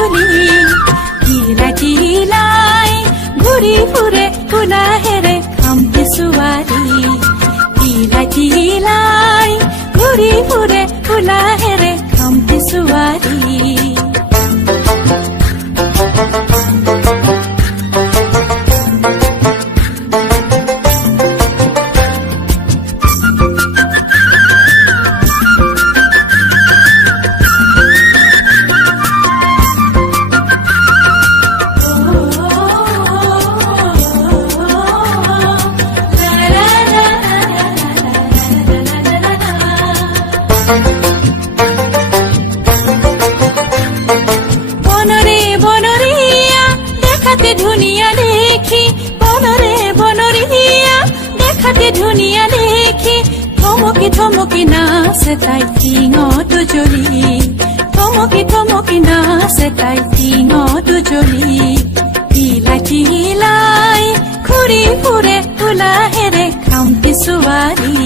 জুলি কিলা কিলাই ঘূৰি ফুৰে কোলাহেৰে খামটি ছোৱালী কিলা কিলাই ঘূৰি ফুৰে কোলাহেৰে খামটি ছোৱালী ধুনিয়া দেখি থমকি থমকি নাচে তাই টিঙত জ্বলি থমকি থমকি নাচে তাই টিঙত জ্বলি কিলাই কিলাই ঘূৰি ফুৰে কোলাহেৰে খামটি ছোৱালী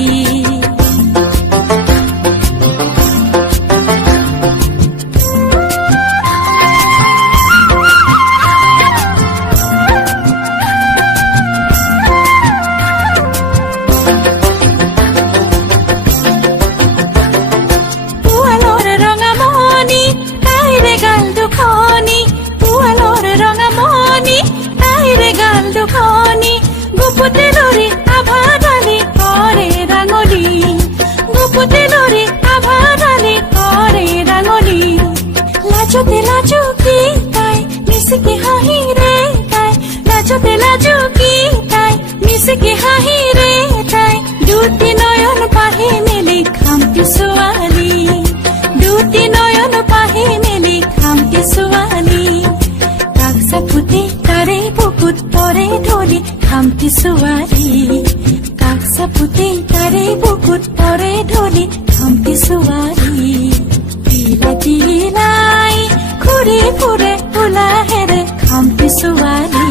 লাজতে লাজুকি তাই মিছিকি হাঁহি ৰে তাই লাজতে লাজুকি তাই মিছিকি হাঁহি ৰে তাই দুটি নয়ন পাহি মেলি খামটি ছোৱালী দুটি নয়ন পাহি মেলি খামটি ছোৱালী কাষ চাপুতে তাৰে বুকুত পৰে ঢলি খামটি ছোৱালী কাষ চাপুতে তাৰে বুকুত পৰে ঢলি খামটি ছোৱালী কিলা কিলাই ঘূৰি ফুৰে কোলাহেৰে খামটি ছোৱালী